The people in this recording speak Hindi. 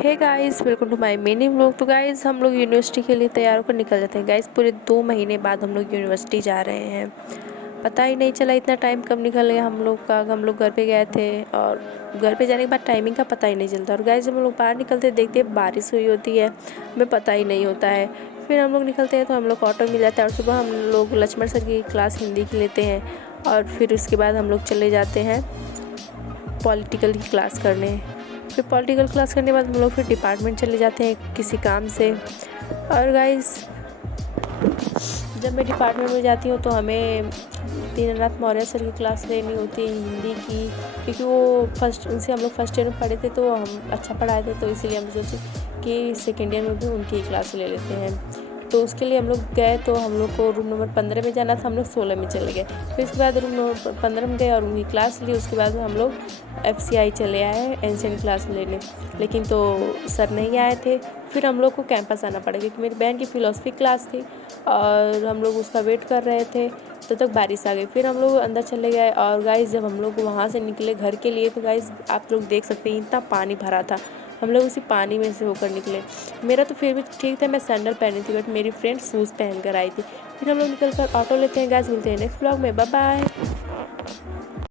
Hey guys, welcome to my mini vlog. तो गाइस हम लोग यूनिवर्सिटी के लिए तैयार होकर निकल जाते हैं। गाइस पूरे 2 महीने बाद हम लोग यूनिवर्सिटी जा रहे हैं। पता ही नहीं चला इतना टाइम कब निकल गया हम लोग का। हम लोग घर पे गए थे और घर पे जाने के बाद टाइमिंग का पता ही नहीं चलता। और गाइस जब हम लोग बाहर निकलते देखते बारिश हुई होती है, हमें पता ही नहीं होता है। फिर हम लोग निकलते हैं तो हम लोग ऑटो मिल जाता है और सुबह हम लोग लक्ष्मण सर की क्लास हिंदी की लेते हैं। और फिर उसके बाद हम लोग चले जाते हैं पॉलिटिकल की क्लास करने। फिर पॉलिटिकल क्लास करने के बाद हम लोग फिर डिपार्टमेंट चले जाते हैं किसी काम से। और गाइस जब मैं डिपार्टमेंट में जाती हूँ तो हमें दीनानाथ मौर्य सर की क्लास लेनी होती है हिंदी की, क्योंकि वो उनसे हम लोग फर्स्ट ईयर में पढ़े थे तो हम अच्छा पढ़ाए थे, तो इसीलिए हम सोचे कि सेकेंड ईयर में भी उनकी क्लास ले लेते हैं। तो उसके लिए हम लोग गए तो हम लोग को रूम नंबर 15 में जाना था, हम लोग 16 में चले गए। फिर उसके बाद रूम नंबर 15 में गए और उनकी क्लास ली। उसके बाद हम लोग FCI चले आए एंशिएंट क्लास लेने, लेकिन तो सर नहीं आए थे। फिर हम लोग को कैंपस आना पड़ा क्योंकि मेरी बहन की फ़िलॉसफी क्लास थी और हम लोग उसका वेट कर रहे थे। तब तक बारिश आ गई। फिर हम लोग अंदर चले गए और गाइस जब हम लोग वहाँ से निकले घर के लिए तो गाइस आप लोग देख सकते हैं इतना पानी भरा था। हम लोग उसी पानी में से होकर निकले। मेरा तो फिर भी ठीक था, मैं सैंडल पहनी थी, बट मेरी फ्रेंड शूज़ पहन कर आई थी। फिर हम लोग निकल कर ऑटो लेते हैं। गाइस मिलते हैं नेक्स्ट ब्लॉग में। Bye bye.